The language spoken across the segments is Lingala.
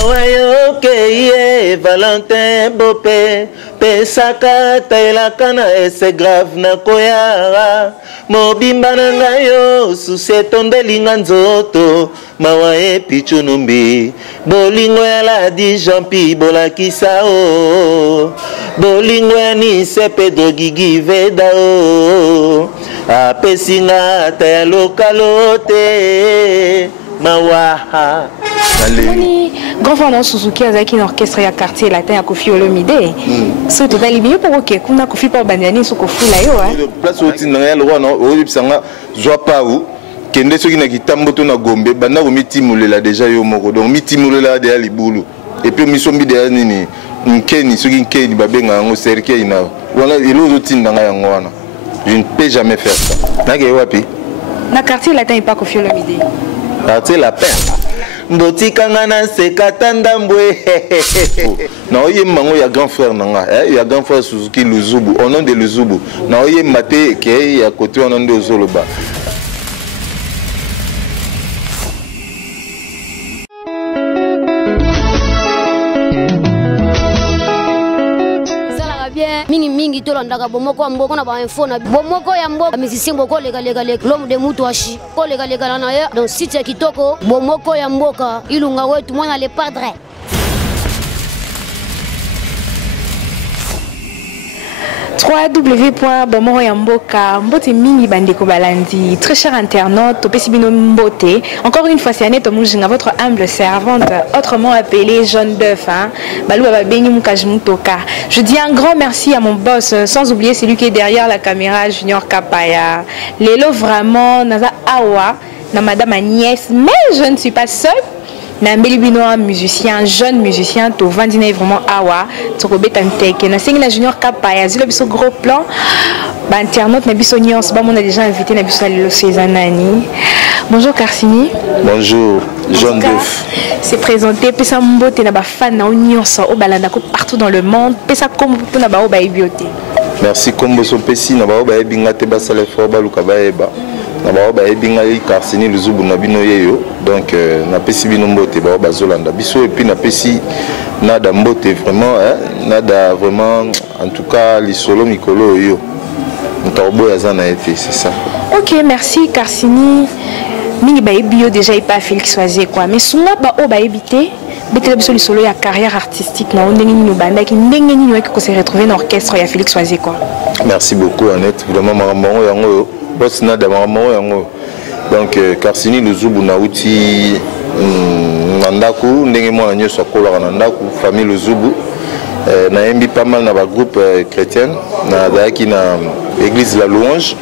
mawayo keye Valentin Bope pesaka taelaka na ese grave na koyara mobimba na ngayo suse tondelinga nzoto mawaye pichunumbi bolingo ya ladi Jean-Pi bolakisa o bolingo ya nise Pedro Gigi Veda o apesinga ta ya lokalote mawaha. Allez. Grand frère Suzuki a un orchestre à quartier latin à Kofi Olomide. C'est total bien pour OK. Qu'on a Kofi pour Bandani sur Kofi là yo. Place où tu n'as le roi non, au Sanga, joie pas où. Kende ceux qui n'a qui tamboto na Gombe, banda au mitimule là déjà yo moko. Donc mitimule là derrière les boulot. Et puis misombi derrière nini. Nkeni ceux qui nkeni babenga ngo serke ina. Voilà, il autre tin na yango wana. Je ne peux jamais faire ça. Na ke wapi? Na quartier latin et pas Kofi Olomide. Quartier latin. Mbotikanga na sekatanda mbwe. Na oye mango ya grand frère nanga, ya grand frère Suzuki Luzubu, au nom de Luzubu. Na oye mate ke ya côté au nom de Zoloba. Mingi tolanda bomoko mboko na ba info na bomoko ya mboka musicien boko lega l'homme de Mutuashi ko lega na ya donc site ya kitoko bomoko ya mboka ilunga wetu mwana le padre. www.bomoroyamboka mbote mingi bandeko balandi. Très cher internaute, Opesibino Mbote. Encore une fois, c'est Annette Omujinga, votre humble servante, autrement appelée Jaune d'œuf. Je dis un grand merci à mon boss, sans oublier celui qui est derrière la caméra, Junior Kapaya. Lélo vraiment, Naza Awa, na Madame Agnès, mais je ne suis pas seule. Na Melibinoa musicien, jeune musicien, to Vandine vraiment awa, to Betanteke, na Sengina Junior Kapaya, zilo biso gros plan, ba internaute na biso nyons, ba on a déjà invité na biso Lelo Cezanani. Bonjour Karsini. Bonjour, Jeune d'œuf. C'est présenté, pesa mbote na ba fan na nyons au balanda ko partout dans le monde, pesa comme na ba o ba ebioté. Merci Kombo Sopesi na ba o ba ebinga te ba sale fo ba luka ba eba. Na ba ba ebinga yi Karsini Luzubu na bino yeyo. Donc na pesi bino mbote ba bazolanda biso et puis na pesi nada mbote vraiment nada vraiment en tout cas li solo mikolo yo ntorbo yazana été c'est ça. OK, merci Karsini. Mingi ba ebio déjà il pas Félix Oisé quoi mais sunga ba o ba ebité betela biso li solo ya carrière artistique na ndenge ni banda ki ndenge ni ko se retrouver dans l'orchestre ya Félix Oisé quoi. Merci beaucoup Annette, vraiment marambo yango boss nada marambo yango. Donc Karsini Luzubu na uti nandaku ndenge mwana nyoso akola nandaku famille Luzubu na embi pas mal na ba groupe chrétien na daki na église la louange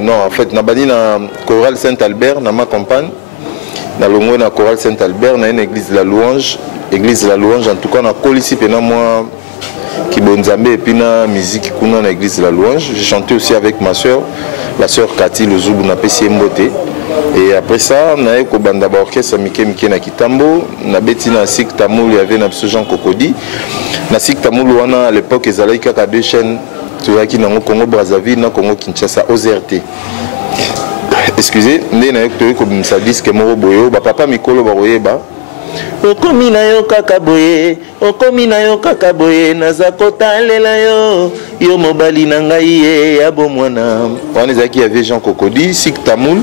non en fait na bani na chorale Saint-Albert na ma campagne na longo na chorale Saint-Albert na une église la louange en tout cas na kolisi pena moi qui bonzambe et puis na musique kuna na église la louange. J'ai chanté aussi avec ma soeur, la soeur Cathy Luzubu na pesi mbote. Et après ça, na eko banda ba orchestre mike na Kitambo, na beti na Sik Tamoul, il y avait na Jean Kokodi. Na Sik Tamoul wana à l'époque ezalaki kaka deux chaînes, tu vois qui na Congo Brazzaville na Congo Kinshasa OZRT. Excusez, ndé na eko ko bimsa disque moko boyo, ba papa mikolo ba royeba. Okomi na yo kaka boye naza kotalela yo mobali na ngai ye ya bomwana. On est qui avait Jean Kokodi, Sik Tamoul.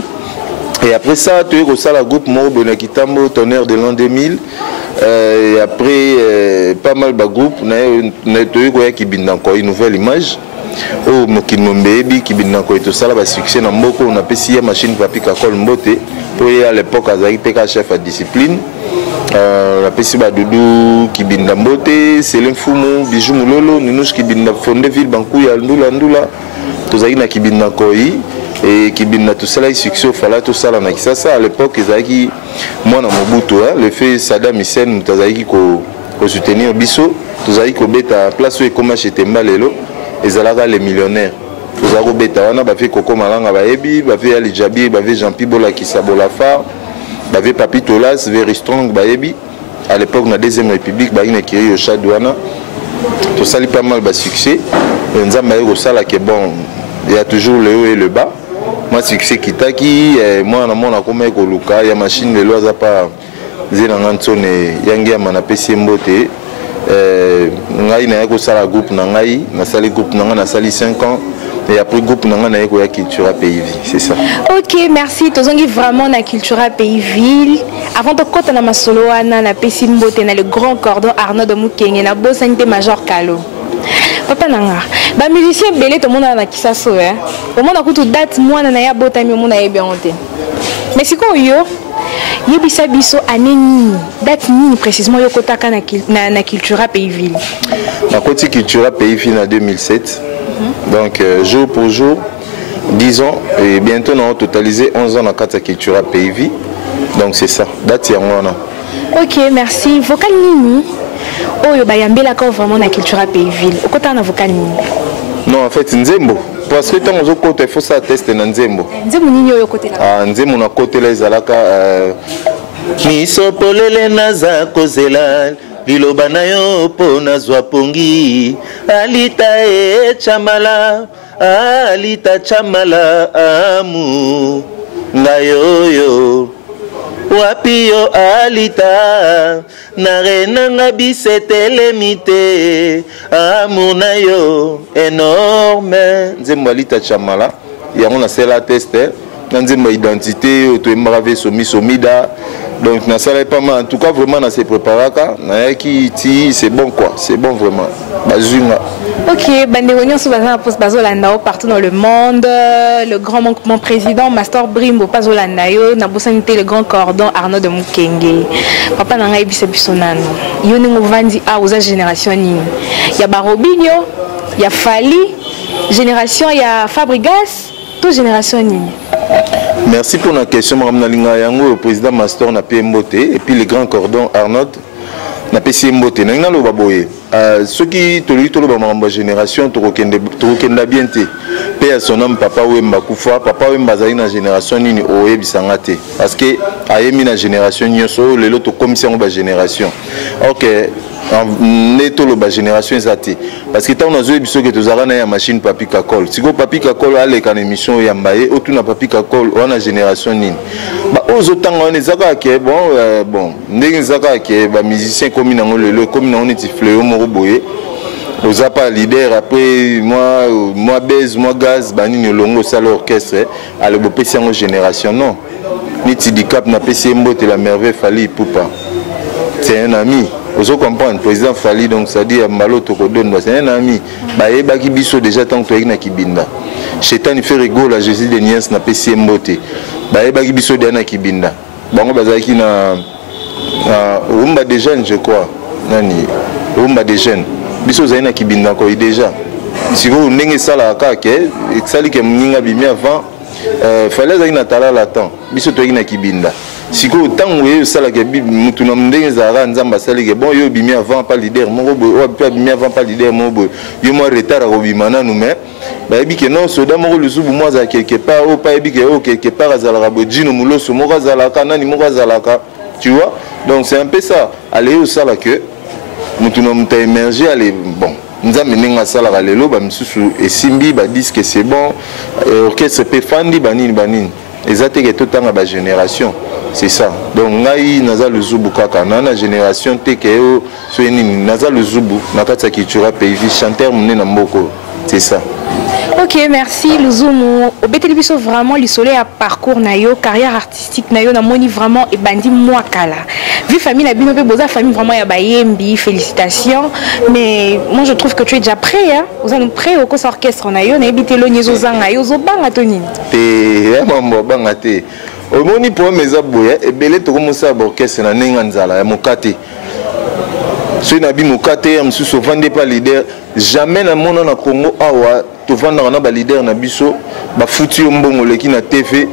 Et après ça, tu es au la groupe Moro na Kitambo, Tonnerre de l'an 2000. Et après pas mal de groupes, tu es qui bin encore une nouvelle image. Oh Mokinombebi qui bin encore tout ça là succès na mboko on a pesi ya machine papi kakol mbote pour à l'époque azaki peka chef à discipline. La pesi ba Doudou qui binda mbote, Selim Fumu, Bijou Mulolo, Ninouche qui binda Fondeville Bankuya Ndula, tozaki na ki binda koi et qui binda tout ça là succès au fala tout ça là na kisasa à l'époque ezaki moi na Mobutu le fait Saddam Hussein mutazaki ko soutenir biso, tozaki ko beta place où ekoma chez Temba lelo ezalaka les millionnaires. Tozako beta wana ba fait Koko Malanga ba ebi, ba fait Ali Jabi, ba fait Jean-Pi Bola Kisabola Far. Bavé Papi Tolas, Very Strong, Bayebi. À l'époque, dans la Deuxième République, Baïne et Kiri, au Chadouana. Tout ça, il y a pas mal de succès. Et nous avons dit que bon, il y a toujours le haut et le bas. Moi, succès Kitaki, moi, on a comme Luka, il y a machine de l'oise pas zena ngantone yangi amana pesi mbote ngai na yako sala groupe na ngai na sali groupe na ngai na sali 5 ans et après groupe na ngai na yako ya Cultura Pays Ville, c'est ça. OK, merci. Tozongi vraiment na Cultura Pays Ville. Avant de kota na masolo wana na pesi mbote na le grand cordon Arnaud de Mukenge na bosanité major Kalo. Papa nanga ba musicien belé to mona na kisaso au monde akutu date mwana na ya botami mona yebi onte mais siko yo yebisa biso aneni date nini précisément yo kotaka na Cultura Pays Ville na koti Cultura Pays Ville en 2007 donc jour pour jour 10 ans et bientôt on a totalisé 11 ans na kata Cultura Pays Ville donc c'est ça date ya ngona. OK, merci. Vocal nini oyo bayambela ka vraiment na Cultura Pays Ville okota na vocal nini? Non, en fait nzembo parce que tant aux côté il faut ça tester na nzembo. Nzembo nini oyo côté là? Nzembo na côté là ezalaka misopolele naza kozela liloba na yo po nazwa pongi alita chamala amu ngayoyo wapio alita narenanga bisetele mite amuna yo énorme nzembo alita chamala yango na sela teste na nzembo identité otoembaka somida donc na sala pas mal en tout cas vraiment na se préparaka na qui ti c'est bon quoi, c'est bon vraiment bazunga. OK, bandeko nyonso bazana poste bazolanda partout dans le monde, le grand mon président Master Brimbo bazolanda yo na bosanité le grand cordon Arnaud de Mukenge. Papa na ngai biso biso nano. Yo ningo vandi a aux génération nini. Ya Barobinho, ya Fali, génération ya Fabrigas, toute génération nini. Merci pour la question, Mme Nalinga Yango, le président Master n'a pas et puis le grand cordon Arnaud n'a pas Mbote. N'a pas baboye. Ceux qui te lui ma génération, tu reconnais bien te. Père son homme, papa Wemba Koufa, papa Wemba Zaï na génération ni oye bisangate. Parce que ayemi na génération ni so le lot comme si on ba génération. OK. Neto lo ba génération zati parce que tant nazo biso que tozara na ya machine papi kakol siko papi kakol ale kan émission ya mbaye otu na papi kakol on a génération nini ba ozo tanga on ezaka ke bon ndenge zaka ke ba musicien comme nango lelo comme nango neti fleur moko boye oza pas leader après moi baise moi gaz ba nini longo sala orchestre ale bo pesi en génération non niti dicap na pesi mbote la merveille Fali Poupa c'est un ami. Vous comprenez, le président Fali, donc ça dit à Malo Tokodon, c'est un ami. Baye Baki Biso déjà tant que tu es Kibinda. Chetan il fait rigolo, la Jésus de Niens n'a pas si mboté. Baye Baki Biso de na Kibinda. Bango Bazaki na Rumba des jeunes, je crois. Nani Rumba des jeunes. Biso Zaina Kibinda quoi déjà. Si vous n'avez ça la kake, ça dit que m'inga bimi avant. Fallait Zaina tala la temps. Biso tu es na Kibinda. Si vous avez ça, bon, yo bimi avant pas leader, mon bimi avant pas leader, mon yo moi retard à bimana nous mais baby que non soda mo le zubu moi za quelque part au pas bi que quelque part azala bodjino mulo so mo azala kana ni mo azala ka tu vois donc c'est un peu ça aller au ça là que mutu no mta émerger aller bon nzambe ninga sala lelo ba misusu esimbi ba disque c'est bon orchestre pe fandi banini ezate que tout temps ba génération. C'est ça. Donc, ngai naza le zubu kaka na génération tekeo soeni naza le zubu nakata Cultura Pays Ville chanteur mné na mboko. C'est ça. OK, merci Luzumu. Au Betelibiso vraiment le soleil à parcours na yo carrière artistique na yo na moni vraiment et bandi moi kala. Vu famille na bino pe boza famille vraiment ya bayembi, félicitations. Mais moi je trouve que tu es déjà prêt hein. Vous êtes prêt au cos orchestre na yo na ebitelo nyezo zanga yo zo banga tonini. Te mambo banga te. Au moni pour mes aboyes et belé to commencer à orchestre na nenga nzala ya mokate. Ce nabi mokate am sous vendre pas leader jamais na mona na Congo awa to vendre na ba leader na biso ba futi mbongo leki na TV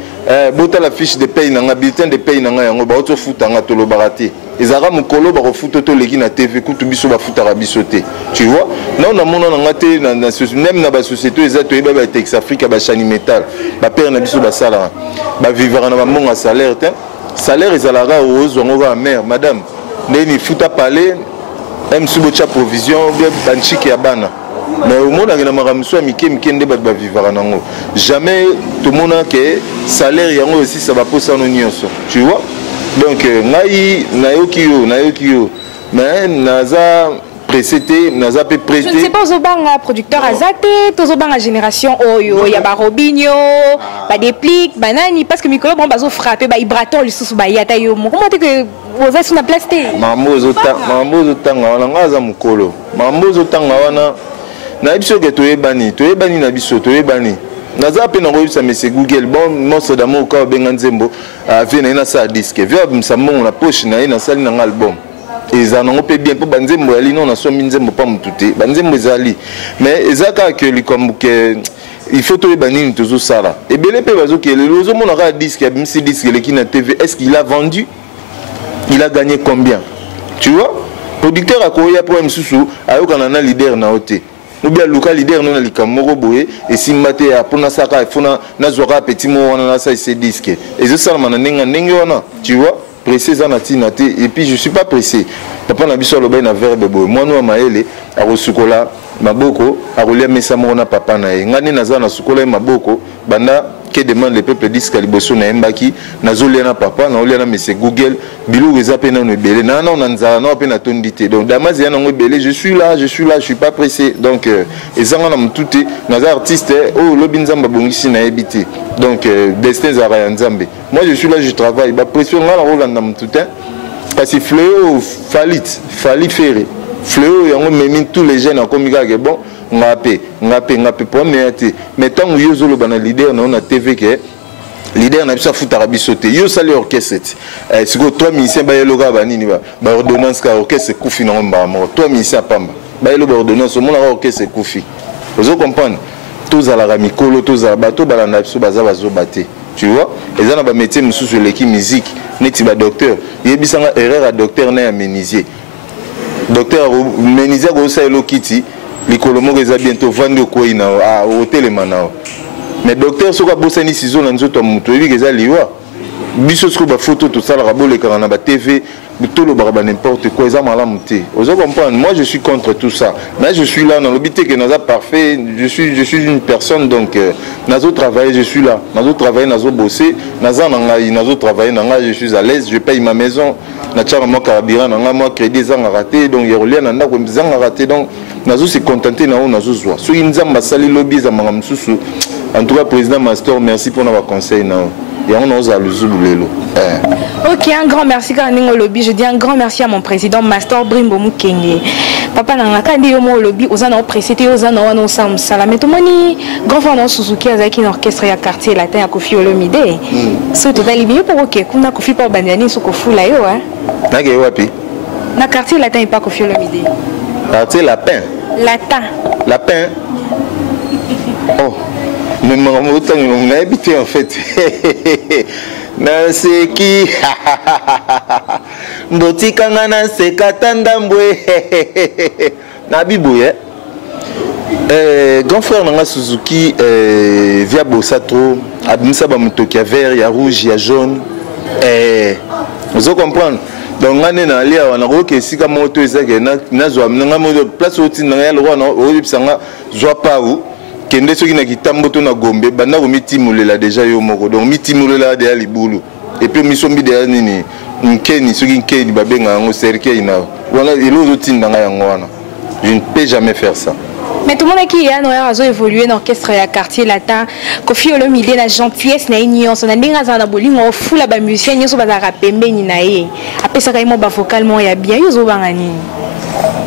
bota la fiche de paye na bulletin de paye na yango ba auto futa nga to lo barate ezara mukolo ba futo to leki na TV kutu biso ba futa ra biso te tu vois non na mona na ngate na même na ba société ezato eba ba Tex Africa ba Chani Metal ba père na biso ba sala ba vivre na ba monga salaire te salaire ezalaka ozo ngova mère madame ndeni futa parler même si vous avez provision, vous avez un chic et abana. Mais au monde, il y a un jamais tout le monde a que salaire aussi ça va poser en union. Tu vois? Donc ngai nayoki yo mais naza précédé naza pe prêté. Je ne sais pas aux producteur azate, tous aux génération oyo, ya ba Robinho, ba Déplique, banani parce que mikolo bon bazo frapper ba Ibraton le sous ba yata yo. Comment est que vous êtes sur la place té? Mambozo tanga wana ngaza mukolo. Mambozo tanga wana na biso ke toyebani na biso toyebani. Naza pe na koyisa monsieur Google bon monstre d'amour ka benga nzembo avait na sa disque. Via msambo na poche na ina sali na album. Eza nango pe bien po banzembo ali non na so minzembo pa mutute. Banzembo ezali. Mais ezaka que li comme que il faut toyebani tozo sala. Et belé pe bazo ke le lozo mona ka disque ya MC disque le ki na TV. Est-ce qu'il a vendu? Il a gagné combien? Tu vois? Producteur a koya pour msusu ayoka na leader na ote. Ou bien local leader non alika moko boye et simbate apona saka fona na zoka petit mo wana na sa ce disque. Et je ça na ndenge wana, tu vois? Pressé za na tinate et puis je suis pas pressé. Papa na biso loba na verbe boye. Moi no maele a rosukola maboko a rolia mesa mo na papa na ye. Ngani na za na sukola maboko banda que demande le peuple disque liboso na embaki na zolia na papa na olia na monsieur Google bilou eza pe na no belé na na nzala na pe na tondité donc damazi ya na ngo belé je suis là je suis pas pressé donc ezanga na mtuté na artiste oh lobi nzamba bongisi na ebité donc destin za ya nzambe moi je suis là je travaille ba pression na rola na mtuté parce que fléau falit ferré fléau yango memi tous les jeunes en comika que bon ngape pour mais tant que yo bana leader na TV que leader na biso futa bisote yo sali orchestre siko 3 musiciens ba yelo ga banini ba ordonnance ka orchestre kufi na mba mo 3 musiciens pamba ba yelo ba ordonnance mo na orchestre kufi vous comprendre tous à la mikolo tous à bato balanda biso baza bazo baté tu vois et ça na ba métier mususu leki musique neti ba docteur yebisanga erreur à docteur na ya menisier docteur menisier go sa elo kiti likolo moko eza bientôt vandi okoi na hôtel manao mais docteur soka bosani ciseaux na nzoto muto ebi eza liwa biso soko ba photo tout ça la boleka na ba TV tout le barba n'importe quoi eza malamu te ozo comprendre moi je suis contre tout ça mais je suis là dans l'obité que naza parfait je suis une personne donc nazo travailler je suis là nazo travailler nazo bosser naza nanga nazo travailler nanga je suis à l'aise je paye ma maison na tchara moi carburant nanga moi crédit zanga raté donc yerolia na ndako zanga raté donc nazo se contenter na on nazo zwa so inzamba sali lobby za manga msusu en tout cas président Mastor merci pour nos conseils na et on ose à l'Uzulu. Ok, un grand merci quand on lobby. Je dis un grand merci à mon président Mastor Brimbo Mukenge. Papa n'a pas dit au mot lobby aux anneaux précédés aux anneaux on s'en salamé tout moni grand frère Suzuki avec une orchestre à quartier latin à Kofi Olomide. C'est tout à l'immédiat pour ok. Qu'on a Kofi pour Bandiani sur Kofu là yo hein. N'a wapi. Na quartier latin et pas Kofi Olomide. Quartier lapin. Latin. Lapin. Oh. Mais autant on a habité en fait. C'est qui Mbotikanga na sekatanda mbwe. Nabibouye. Grand frère Nanga Suzuki via Bosatro, abimisa ba mutoki ya vert, ya rouge, ya jaune. Vous comprenez? Donc ngane na lia wana roke sika moto ezake na zwa nga moto place oti na ya lwa na obisanga zwa pa u. Kende soki na kitambo na gombe banda ko mitimulela déjà yo moko donc mitimulela de libulu et puis misombi de nini nkeni soki nkeni babenga ngo cercle ina wana elozo tinda nga yango wana je ne peux jamais faire ça. Mais tout le monde qui a noyau évolué dans l'orchestre à quartier latin Kofi Olomide la gentillesse na union son ndinga za na bolingo fula ba musicien nyoso bazaka pembeni na ye apesa ka mo ba vocalement ya bien yo zo bangani.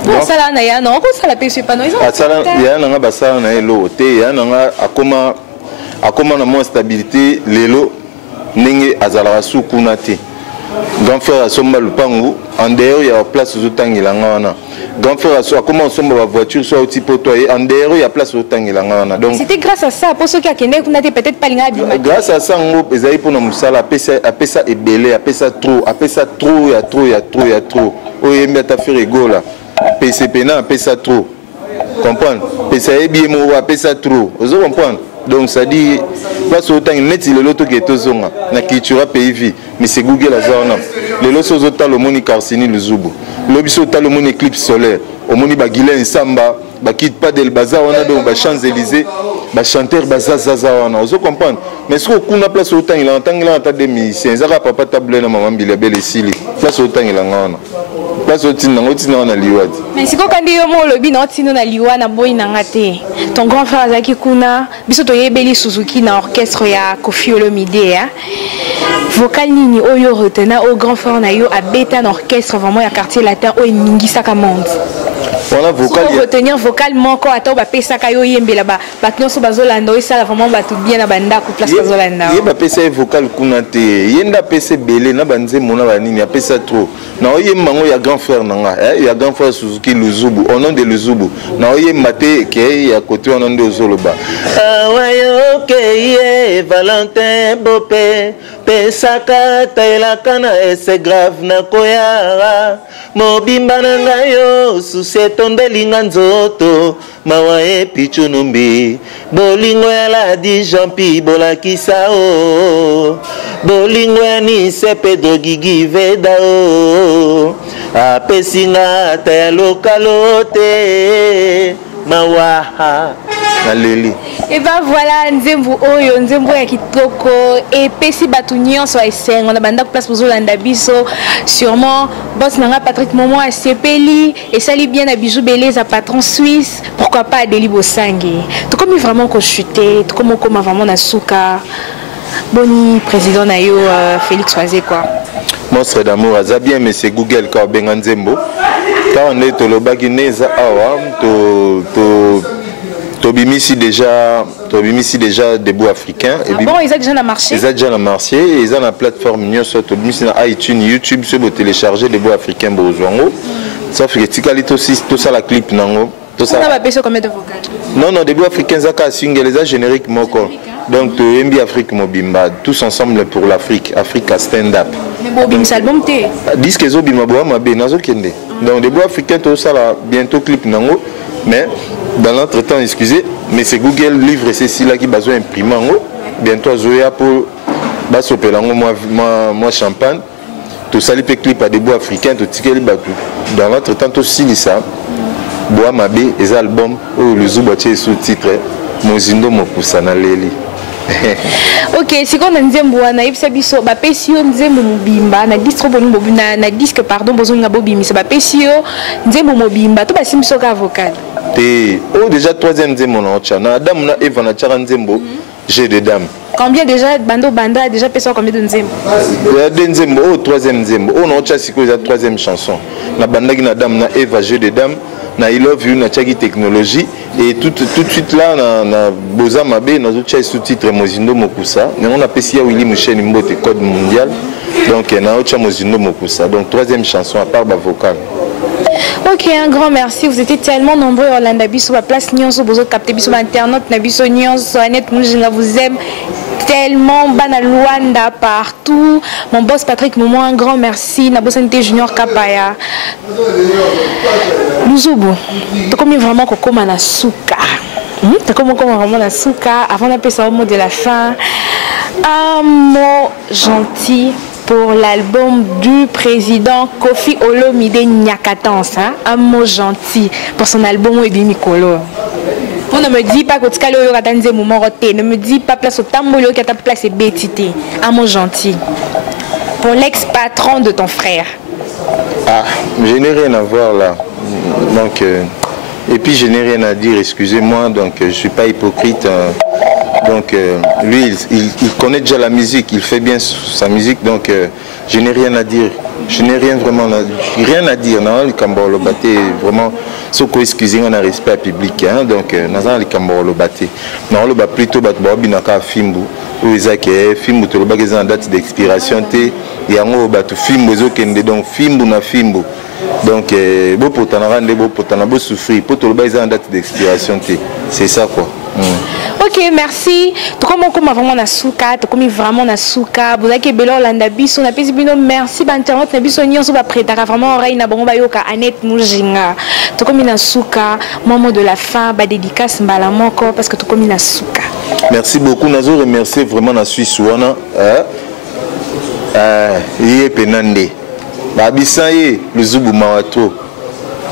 Ça là na ya non ko ça la pese pas non ils ont ça là ya na ba ça na elo te ya na akoma na mo stabilité lelo ndenge azala sukuna te grand frère asomba lupangu en dehors ya place zo tangela ngana grand frère akoma asomba ba voiture soit petit poto et en dehors ya place zo tangela ngana donc c'était grâce à ça pour ceux qui a kende kuna te peut-être pas linga bima grâce à ça ngo ezali pour na musala apesa ebele apesa trop ya trop oyembi ata faire rigola PCP na apesa trop comprendre pesa ebi mo apesa trop vous comprendre donc ça dit place autant net le loto qui est tozonga na culture pays vie mais c'est Google azana le loso zota le moni Karsini Luzubu lobiso ta le moni éclipse solaire au moni bagile nsamba quitte pas del bazar on a donc ba Champs-Élysées ba chanteur bazazaza wana ozo comprendre mais ce qu'on a place autant il entend il entend des musiciens ça papa table na maman bila belle sili place autant il ngana place autant na liwadi mais siko kandi yo mo lobi na otino na liwa na boy na ngate ton grand frère Azaki kuna biso to yebeli Suzuki na orchestre ya Koffi Olomide hein vocal nini oyo retena au grand frère na yo a beta na orchestre vraiment ya quartier latin o ningisa ka monde voilà vocal pour retenir vocalement ko ata ba pesa ka yo yembela ba batnoso bazolanda ça vraiment ba tout bien na banda ko place bazolanda ye ba pesa vocal kuna te yenda pesa belé na banze mona ba nini ya pesa trop na oye mango ya grand frère nanga ya grand frère Suzuki Luzubu au nom de Luzubu na oye mate ke ya côté au nom de Zoloba wayo ke Valentin Bopé pesaka taelaka na ese grave na koyara mobimba na ngayo suseto ndelinga nzoto mawa epichu numbi bolingo ya ladi Jean-Pi bolakisa o bolingo ya Nise Pedro Gigi Veda o apesinga ata ya lokalo te mawaha Naleli. Et ben voilà, nzembo oyo nzembo ya kitoko et pesi batu nyonso eseng on a banda place pour Zolanda biso sûrement boss nanga Patrick Momo a sepeli et sali bien à bijou beleza à patron suisse pourquoi pas Adeli Bosangi tout comme vraiment ko chuter tout comme vraiment na suka boni président na yo Félix Oazé quoi monstre d'amour aza bien mais c'est Google ka benga nzembo quand on est tolobaki neza awa Tobimisi déjà debout africain et bon ils ont déjà na marché ils ont la plateforme Nyo sur Tobimisi na iTunes YouTube se télécharger debout africain bozwango ça fait que tikalito aussi tout ça la clip nango tout ça va baisser combien de vocales non debout africain zaka single les générique moko donc to MB Afrique mobimba tous ensemble pour l'Afrique Africa stand up mais bobim album té disque zo bima bo ma be nazo kende donc debout africain tout ça là bientôt clip nango mais dans l'entretemps, excusez, mais c'est Google livre ceci là qui besoin imprimer bientôt Zoya pour basopelango moi champagne tout ça les clip à des bois africains tout ticket dans l'entretemps tout si ça bois mabe les albums ou le zubache sous-titre mozindo mokusa na leli. Ok, si on a nzembo na yebisa biso ba pesio nzembo mobimba na distro bonimbo na disque pardon bozonga bobimi ça ba pesio nzembo mobimba to ba simso ka vocal te oh déjà troisième nzembo na ocha na Adam na Eva na chara nzembo j'ai des dames combien déjà banda déjà pesio combien de nzembo ya deux nzembo oh troisième nzembo oh na ocha siko za troisième chanson na banda ki na Adam na Eva j'ai des dames na I love you na chaki technologie et tout de suite là na boza mabe na zo chai sous-titre mozindo mokusa on a pesi ya Willy Michel Mbote code mondial donc na ocha mozindo mokusa donc troisième chanson à part ba vocal. Ok, un grand merci. Vous étiez tellement nombreux à Orlando Biso, à place Nyonso, vous captez Biso Internet, Nabiso Nyonso, Annette Moujinga vous aime tellement, Bana Luanda partout. Mon boss Patrick Momo, un grand merci. Nabosante Junior Kapaya. Luzubu, tu comme vraiment Koko Manasuka. Tu comme vraiment Nasuka. Avant d'appeler ça au mot de la fin, un mot gentil pour l'album du président Koffi Olomide Nyakatans, hein? Un mot gentil pour son album Webi Kolo. On ne me dit pas que tu as moment roté, ne me dis pas place au tambolo qui ta place bétité. Un mot gentil pour l'ex-patron de ton frère. Ah, je n'ai rien à voir là. Donc, et puis je n'ai rien à dire, excusez-moi, donc je ne suis pas hypocrite. Donc lui, il connaît déjà la musique, il fait bien sa musique, donc je n'ai rien à dire. Je n'ai vraiment rien à dire. Non, le Camboro Baté, vraiment, ce qu'on excusez, on a respect public. Hein, donc, dans le Camboro Baté. Non, le plutôt Binaka Fimbu, où ils ont Fimbu, tu le en date d'expiration, et en haut, tu Fimbu, donc Fimbu na Fimbu. Donc, beau pour t'en rendre, beau pour t'en souffrir, pour te le en date d'expiration, c'est ça quoi. Ok, merci. Tu comme vraiment na souka, tu comme vraiment na souka. Vous avez belo Orlando Biso, na pesi bino merci banterot na biso nyonso ba prétaka vraiment oreille na bango ba yoka Annette Moujinga. Tu comme na souka, moment de la fin, ba dédicace mbala moko parce que tu comme na souka. Merci beaucoup, nazo remercier vraiment na Suisse wana. Yé penande. Ba bisaye Luzubu Mawato.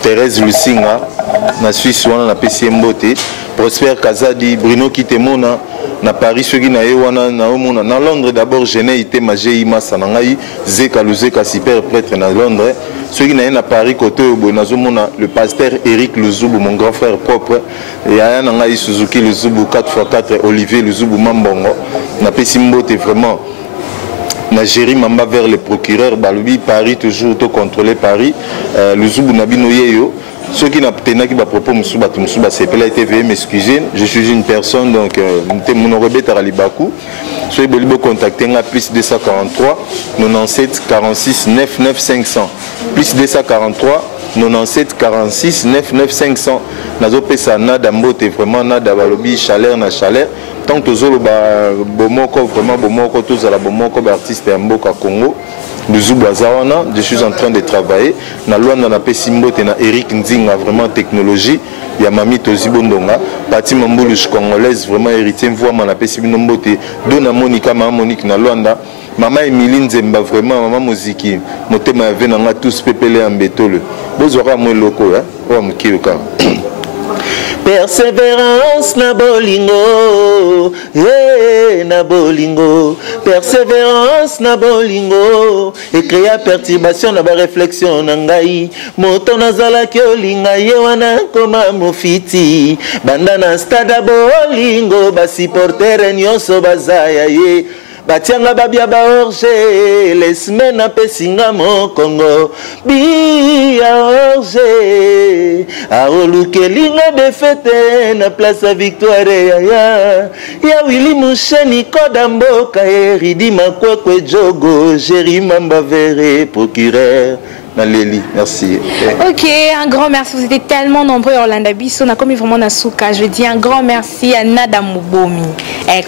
Thérèse Lusinga na Suisse wana na pesi mbote Prosper Kazadi Bruno Kitemona na Paris ceux qui na wana na omona na Londres d'abord Gené ité magé Imasa na ngai Zeka Luzeka super prêtre na Londres ceux qui na Paris côté obo nazomona le pasteur Eric Luzubu mon grand frère propre et aya na ngai Suzuki Luzubu 4x4 Olivier Luzubu Mambongo na pesi mbote vraiment na géri mamba vers le procureur balobi Paris toujours to contrôler Paris Luzubu nabino yeyo ceux qui n'ont pas de propos, c'est TV, m'excuser. Je suis une personne, donc, mon rebête à Libakou. Ceux qui veulent contacter, plus 243 97 46 99 500. Plus 243 97 46 99 500. Nazo pesa nada mbote vraiment nada balobi chaleur na chaleur. Tant que zolo ba bomoko vraiment bomoko tous à la bomoko artiste ya mboka Congo. Je suis en train de travailler. Na Luanda na Pesimbote na Eric Nzinga vraiment technologie. Ya Mami Tozibondonga. Pati Mamboulou congolaise vraiment héritier voix na Pesimbote. Dona Monica Monique na Luanda. Maman Emilie Nzemba vraiment maman muziki. Motema ya venanga tous pepele ambetolo. Bozora mo loko hein. Wa mkiyoka. Persévérance na bolingo, na bolingo. Persévérance na bolingo. Et créer perturbation na ba réflexion na ngai. Moto nazala kiolinga ye wana koma mofiti. Banda na stade bolingo ba supporter nyonso bazaya ye. Batianga babia baorge les semaines apesinga mo Congo bia orge aolukelinga de fete na place à victoire ya Willy Moucheni Kodamboka eridi makwekwe jogo Jéri Mamba Vere procureur Naléli, merci. Ok, un grand merci. Vous étiez tellement nombreux à Orlando Bisso. On a commis vraiment Nasuka. Je dis un grand merci à Nada Mubomi.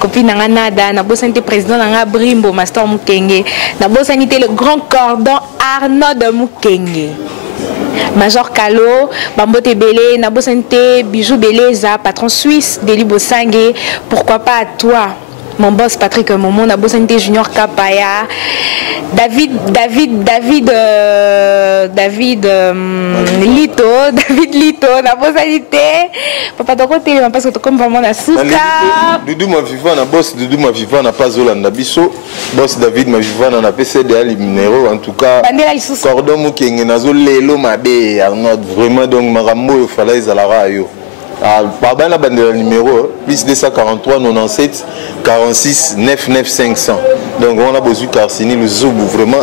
Copine Nanga Nada, Nabo Santé président Nanga Brimbo, Master Mukenge. Nabo Santé le grand cordon Arnaud de Mukenge. Major Kalo, Bambote Belé, Nabo Santé, Bijou Beleza, patron suisse, Deli Bosangue. Pourquoi pas à toi? Mon boss Patrick Momon, Nabo Santé Junior Kapaya, David Lito, Nabo Santé, Papa Toko Télé, parce que tu comme vraiment la souka. Doudou ma vivant, na boss Doudou ma vivant, na pas Zolanda Bisso, boss David ma vivant, na PCDA les minéraux, en tout cas, Cordon Mukenge, Nazo Lelo Mabe, Arnaud, vraiment donc Marambo, il fallait Zalara yo. Par la bande de numéro, plus 243 97 46 99 500. Donc on a besoin de Carsini, le Zoubou, vraiment.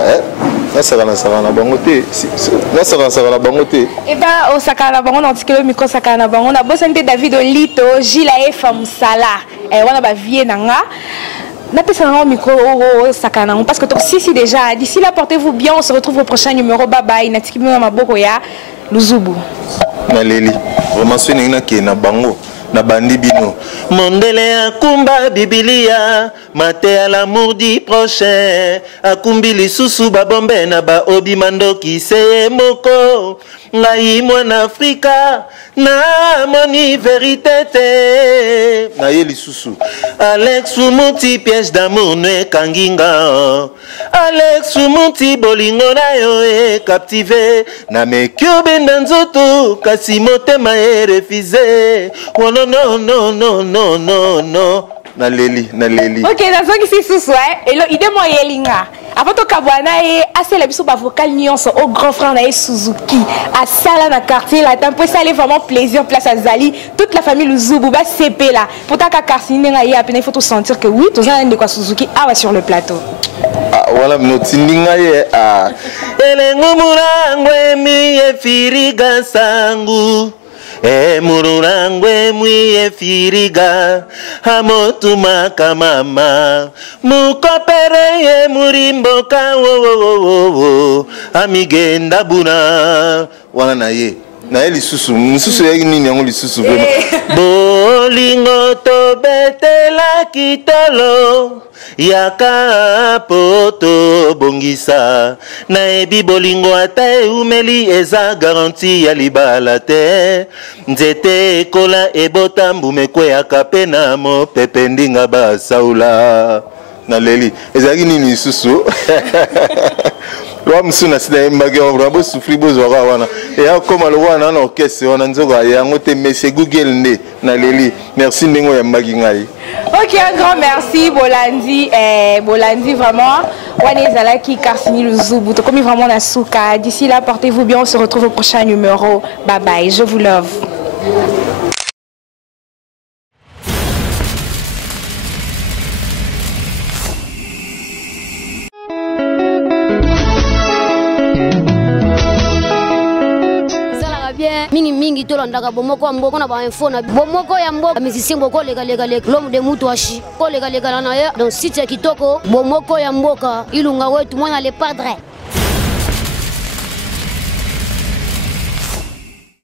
Là, ça va la bangoté. Là, ça va la bangoté. Et bien, au Sakana Bangon, on dit que le micro Sakana Bangon, on a besoin de David Olito, Gila et Famsala. Et on a ba vie nanga. N'a pas ça micro au Sakana. Parce que si déjà, d'ici là, portez-vous bien. On se retrouve au prochain numéro. Bye bye. Natiki Mama Bokoya, le Zoubou. Naléli, vraiment ce n'est pas na bango na bandi bino. Mondele akumba Biblia, mate à l'amour du prochain. Akumbi lisusu babombe na ba obi mandoki seye moko. Ngai mwana Afrika na moni vérité te. Na ye lisusu. Alex Umuti piège d'amour ne kanginga. Alex Umuti bolingo na yo e captivé. Na mekyo bendanzoto kasi motema e refusé. Oh non non non non non non non. Naléli. Ok, dans ce qui c'est sous et là idée moi yelinga. Avant to kabwana et assez la biso ba vocal nuance au grand frère na Suzuki à Sala na quartier là tant ça allait vraiment plaisir place à Zali toute la famille Luzubu ba CP là pourtant ka Karsini nga ya il faut tout sentir que oui tout ça de quoi Suzuki awa sur le plateau. Ah voilà mnotindinga ye ah elengo murangwe mi efiriga sangu. Mururangwe mwiye firiga hamotuma kamama mukopere ye murimboka wo amigenda buna wana na ye lisusu mususu ya nini yango lisusu vraiment bolingo to betela kitolo yaka poto bongisa na ebi bolingo ata umeli eza garanti ya libala te nzete kola ebota mbumekwe ya kapena mo pepe ndinga basaula Naléli ezaki nini lisusu Wa msuna sida mbage wa bravo souffrir bozora wana. Et comme le roi na orchestre wana nzoka yango te monsieur Google ne na leli. Merci ndingo ya mbagi ngai. Ok, un grand merci Bolandi. Bolandi vraiment. Wanezalaki Karsini Luzubu. To comme vraiment na souka. D'ici là, portez-vous bien. On se retrouve au prochain numéro. Bye bye. Je vous love. mingi to landaka bomoko ya mboka na ba info na bomoko ya mboka musicien boko lega l'homme de Mutuashi ko lega na ya donc site ya kitoko bomoko ya mboka ilunga wetu mwana le padre